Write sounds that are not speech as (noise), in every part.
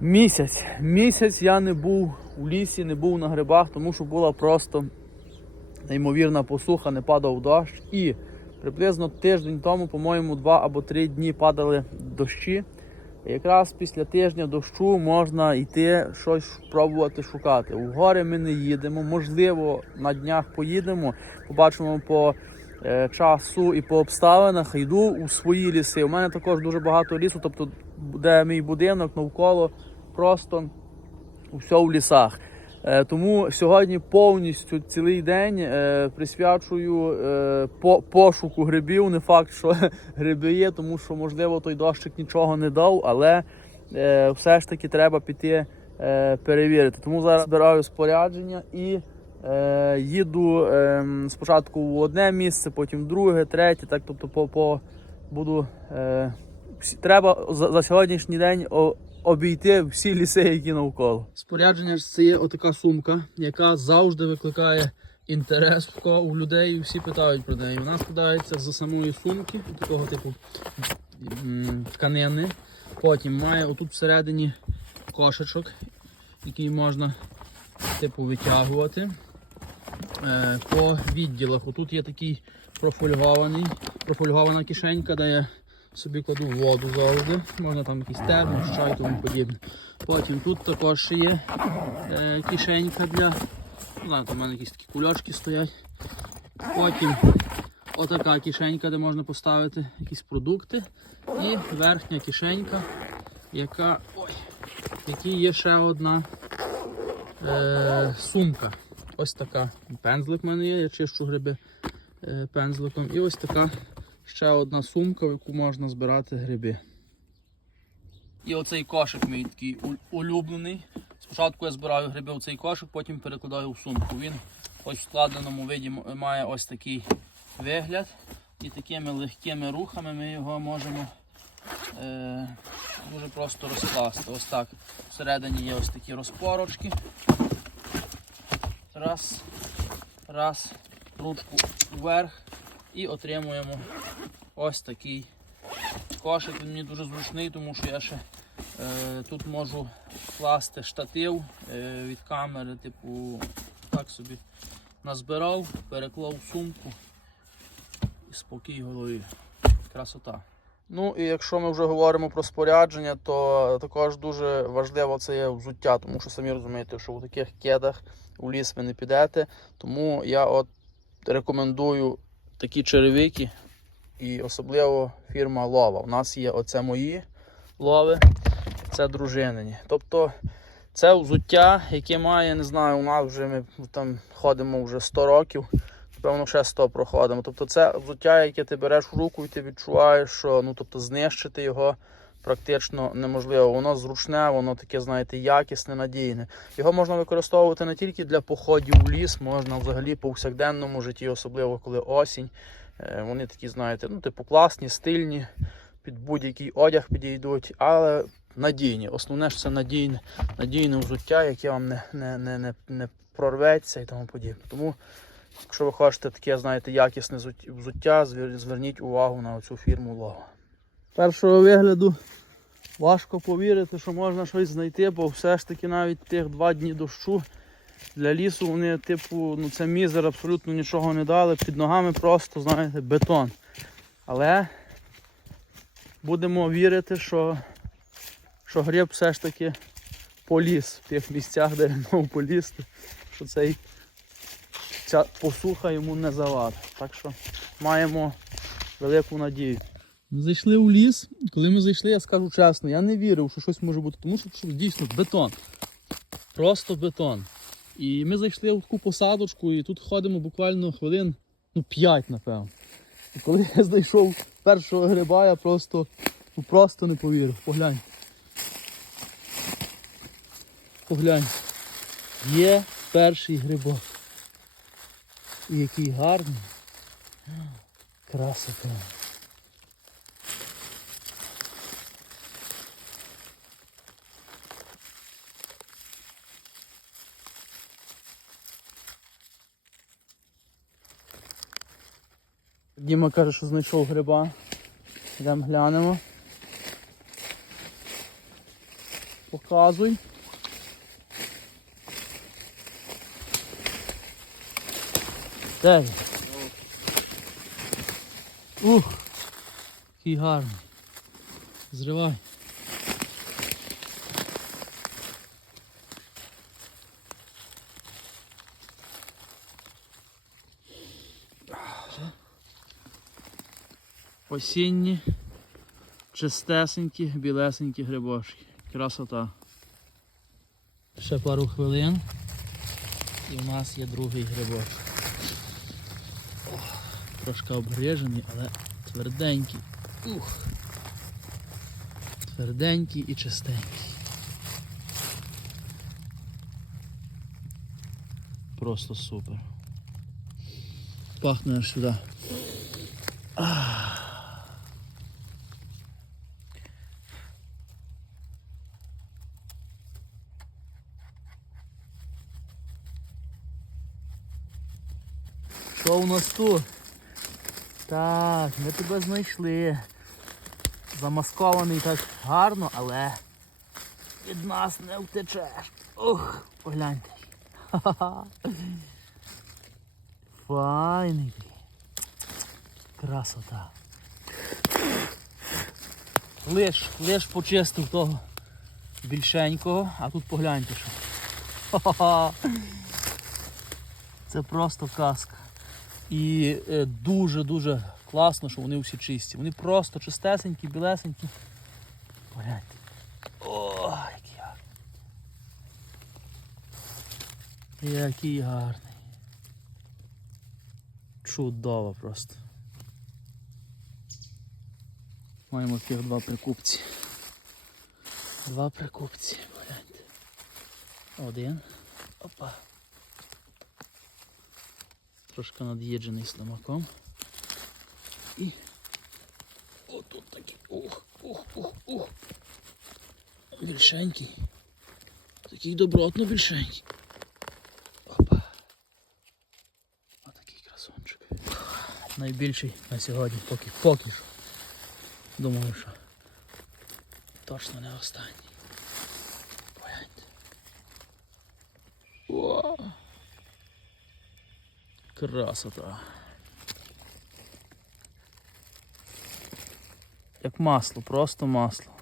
Місяць. Місяць я не був у лісі, не був на грибах, тому що була просто неймовірна посуха, не падав дощ. І приблизно тиждень тому, по-моєму, два або три дні падали дощі. Якраз після тижня дощу можна йти щось пробувати шукати. У гори ми не їдемо. Можливо, на днях поїдемо, побачимо по е, часу і по обставинах. Йду у свої ліси. У мене також дуже багато лісу, тобто де мій будинок навколо просто все в лісах. Е, Тому сьогодні повністю цілий день е, присвячую е, пошуку грибів. Не факт, що (laughs) гриби є, тому що можливо той дощик нічого не дав, але все ж таки треба піти перевірити. Тому зараз збираю спорядження і їду е, спочатку в одне місце, потім в друге, третє. Так, тобто, по, по буду треба за, сьогоднішній день обійти всі ліси, які навколо. Спорядження ж це є отака сумка, яка завжди викликає інтерес у людей, і всі питають про неї. Вона складається з самої сумки, такого типу тканини. Потім має отут всередині кошечок, який можна типу витягувати. Е, по відділах. Отут є такий профольгований, профольгована кишенька, де я собі кладу воду завжди. Можна там якийсь термос, чай тому подібне. Потім тут також є е, кишенька для. Ну, там у мене якісь такі кульочки стоять. Потім отака кишенька, де можна поставити якісь продукти. І верхня кишенька, яка. Ой, в якій є ще одна е, сумка. Ось така. Пензлик в мене є, я чищу гриби е, пензликом. І ось така ще одна сумка, в яку можна збирати гриби. І оцей кошик мій такий улюблений. Спочатку я збираю гриби в цей кошик, потім перекладаю в сумку. Він ось в складеному виді має ось такий вигляд. І такими легкими рухами ми його можемо е, дуже просто розкласти. Ось так. Всередині є ось такі розпорочки. Раз, раз, ручку вверх і отримуємо ось такий кошик. Він мені дуже зручний, тому що я ще е, тут можу класти штатив е, від камери, типу, так собі назбирав, переклав сумку і спокій голові. Красота. Ну і якщо ми вже говоримо про спорядження, то також дуже важливо це є взуття, тому що самі розумієте, що у таких кедах у ліс ви не підете. Тому я от рекомендую такі черевики і особливо фірма Лова. У нас є оце мої лови, це дружинині. Тобто це взуття, яке має, не знаю, у нас вже ми там ходимо вже 100 років. Певно, ще 100 проходимо. Тобто це взуття, яке ти береш в руку і ти відчуваєш, що ну, тобто, знищити його практично неможливо. Воно зручне, воно таке, знаєте, якісне, надійне. Його можна використовувати не тільки для походів в ліс, можна взагалі по повсякденному житті, особливо коли осінь. Е, Вони такі, знаєте, ну, типу класні, стильні, під будь-який одяг підійдуть, але надійні. Основне ж це надійне, надійне взуття, яке вам не, не, не, не, не прорветься і тому подібне. Тому Якщо ви хочете таке, знаєте, якісне взуття, звер- зверніть увагу на цю фірму Лова. Першого вигляду важко повірити, що можна щось знайти, бо все ж таки навіть тих два дні дощу для лісу вони, типу, ну це мізер, абсолютно нічого не дали. Під ногами просто, знаєте, бетон. Але будемо вірити, що, що гриб все ж таки поліз в тих місцях, де він мав полізти, що цей ця посуха йому не завадить. Так що маємо велику надію. Зайшли у ліс. Коли ми зайшли, я скажу чесно, я не вірив, що щось може бути, тому що дійсно бетон. Просто бетон. І ми зайшли в таку посадочку і тут ходимо буквально хвилин ну, 5, напевно. І коли я знайшов першого гриба, я просто, ну, просто не повірив. Поглянь. Поглянь. Є перший грибок. І який гарний. Красота. Діма каже, що знайшов гриба. Йдемо глянемо. Показуй. Де? Ух, який гарний. Зривай. Осінні, чистесенькі, білесенькі грибочки. Красота. Ще пару хвилин. І в нас є другий грибочок. Ох, трошки обгрижений, але тверденький. Ух. Тверденький і чистенький. Просто супер. Пахне аж сюди. Що у нас тут? Так, ми тебе знайшли. Замаскований так гарно, але від нас не втечеш. Ох, погляньте. Ха-ха-ха. (laughs) Файний. Красота. Лиш, лиш почистив того більшенького, а тут погляньте що. Ха-ха-ха. (laughs) Це просто казка. І дуже-дуже класно, що вони всі чисті. Вони просто чистесенькі, білесенькі. Погляньте. О, який гарний. Який гарний. Чудово просто. Маємо таких два прикупці. Два прикупці. Один. Опа. Трошки над'їджений слимаком. І отут такий. Ух, ух, ух, ух. Більшенький. Такий добротно більшенький. Опа. Отакий красунчик. Найбільший на сьогодні, поки поки що. Думаю, що точно не останній. Погляньте. О! Красота. Як масло, просто масло.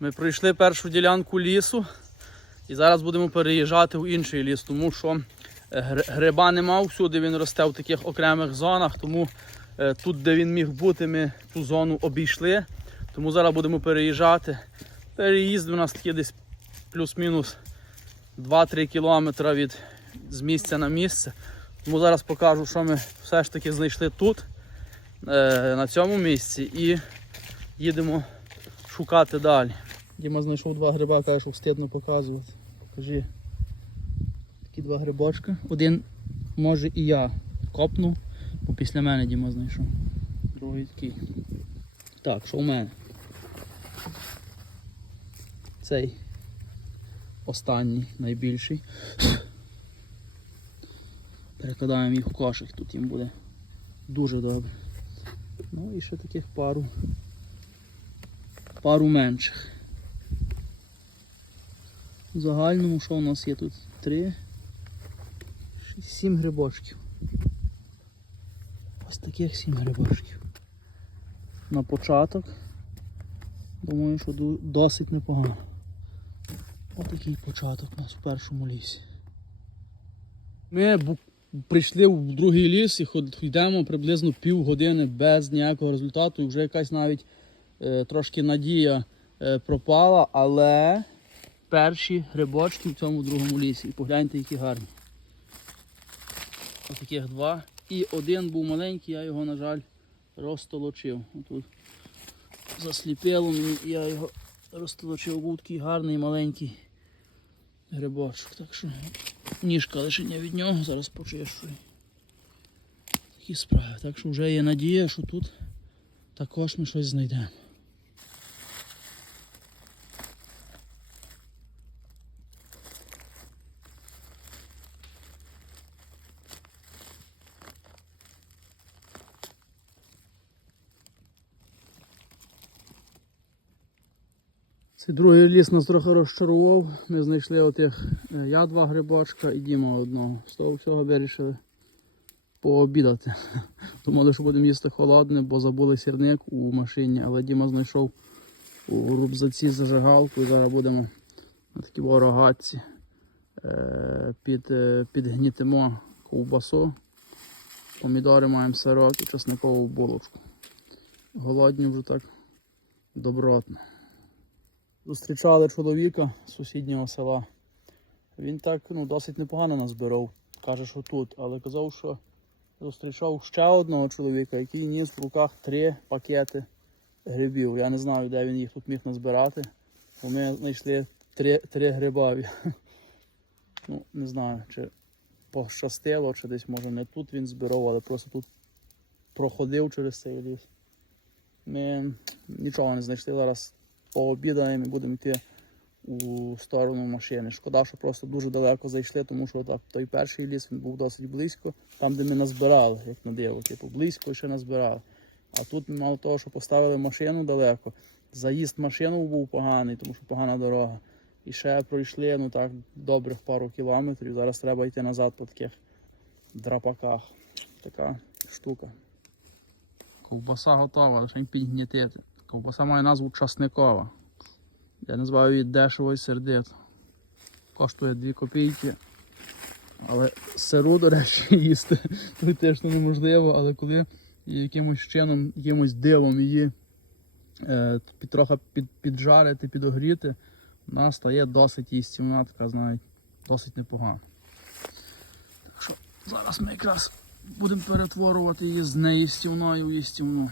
Ми пройшли першу ділянку лісу. І зараз будемо переїжджати в інший ліс, тому що е, гриба нема всюди, він росте в таких окремих зонах, тому е, тут, де він міг бути, ми ту зону обійшли. Тому зараз будемо переїжджати. Переїзд у нас такий десь плюс-мінус 2-3 кілометри від з місця на місце. Тому зараз покажу, що ми все ж таки знайшли тут, е, на цьому місці, і їдемо шукати далі. Діма знайшов два гриба, каже, що встидно показувати. Покажи. Такі два грибочка. Один, може, і я копнув, бо після мене Діма знайшов. Другий такий. Так, що в мене? Цей останній, найбільший. Перекладаємо їх в кошик, тут їм буде дуже добре. Ну і ще таких пару. Пару менших. В загальному що у нас є тут? Три, шість, сім грибочків. Ось таких сім грибочків. На початок. Думаю, що досить непогано. Ось такий початок у нас в першому лісі. Ми прийшли в другий ліс і йдемо приблизно півгодини без ніякого результату. Вже якась навіть е, трошки надія е, пропала, але перші грибочки в цьому другому лісі. І погляньте, які гарні. Ось таких два. І один був маленький, я його, на жаль, розтолочив. Тут засліпило мені, я його розтолочив. Був такий гарний маленький грибочок. Так що ніжка лишення від нього, зараз почищую. Такі справи. Так що вже є надія, що тут також ми щось знайдемо. Цей другий ліс нас трохи розчарував. Ми знайшли отих е, я два грибочка і Діма одного. З того всього вирішили пообідати. (laughs) Думали, що будемо їсти холодне, бо забули сірник у машині, але Діма знайшов у рубзаці зажигалку і зараз будемо на такій ворогатці е, під, е, підгнітимо ковбасу. Помідори маємо сирок і чесникову булочку. Голодні вже так добротно. Зустрічали чоловіка з сусіднього села. Він так ну, досить непогано назбирав. Каже, що тут, але казав, що зустрічав ще одного чоловіка, який ніс в руках три пакети грибів. Я не знаю, де він їх тут міг назбирати. Бо ми знайшли три, три грибаві. (laughs) Ну, не знаю, чи пощастило, чи десь може не тут він збирав, але просто тут проходив через цей ліс. Ми нічого не знайшли зараз пообідаємо і будемо йти у сторону машини. Шкода, що просто дуже далеко зайшли, тому що так, той перший ліс він був досить близько, там, де ми назбирали, як на диво, типу, близько ще назбирали. А тут мало того, що поставили машину далеко. Заїзд машину був поганий, тому що погана дорога. І ще пройшли ну так добрих пару кілометрів. Зараз треба йти назад по таких драпаках. Така штука. Ковбаса готова, лише підгнітити. Ковбаса має назву часникова. Я називаю її дешево і сердито. Коштує 2 копійки. Але сиру, до речі, (laughs) їсти теж неможливо, але коли якимось чином, якимось дивом її е, трохи під, піджарити, підогріти, вона стає досить їстівна, така, знаєте, досить непогана. Так що зараз ми якраз будемо перетворювати її з неїстівної в їстівну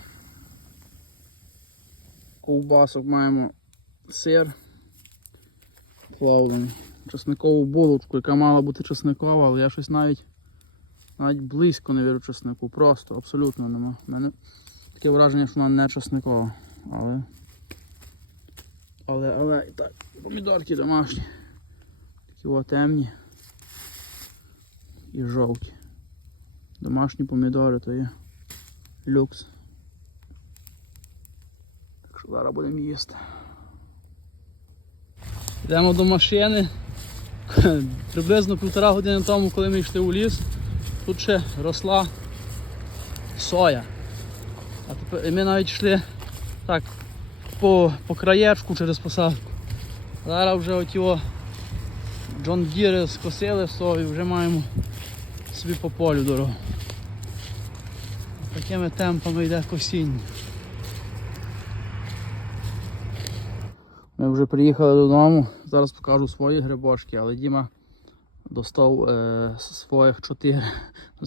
ковбасок маємо сир плавлений, чесникову булочку, яка мала бути чесникова, але я щось навіть навіть близько не вірю чеснику. Просто абсолютно нема. У мене таке враження, що вона не чесникова. Але але, але так, помідорки домашні. Такі о, темні і жовті. Домашні помідори то є люкс. Зараз будемо їсти. Йдемо до машини. (laughs) Приблизно півтора години тому, коли ми йшли у ліс, тут ще росла соя. А тепер ми навіть йшли так по, по краєчку через посадку. Зараз вже оті о Джон Діри скосили сою, вже маємо собі по полю дорогу. Такими темпами йде косіння. Ми вже приїхали додому, зараз покажу свої грибочки, але Діма достав е, своїх 4,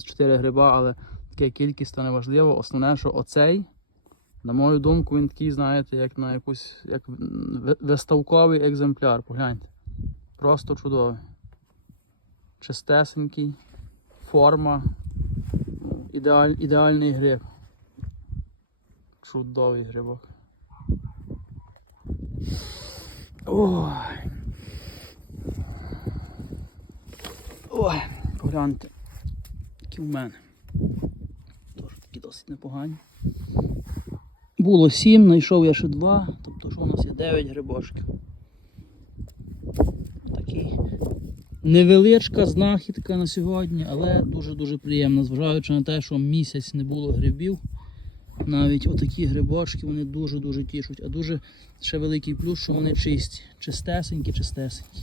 4 (laughs) гриба, але така кількість то не важливо. Основне, що оцей, на мою думку, він такий, знаєте, як на якусь як виставковий екземпляр. Погляньте. Просто чудовий. Чистесенький, форма. Ідеаль, ідеальний гриб. Чудовий грибок. Ой. Ой, погляньте. Які в мене. Тож такі досить непогані. Було сім, знайшов я ще два, тобто що у нас є 9 грибочків. Такий невеличка знахідка на сьогодні, але дуже-дуже приємна, зважаючи на те, що місяць не було грибів. Навіть отакі грибочки вони дуже-дуже тішуть. А дуже ще великий плюс, що вони чисті. Чистесенькі, чистесенькі.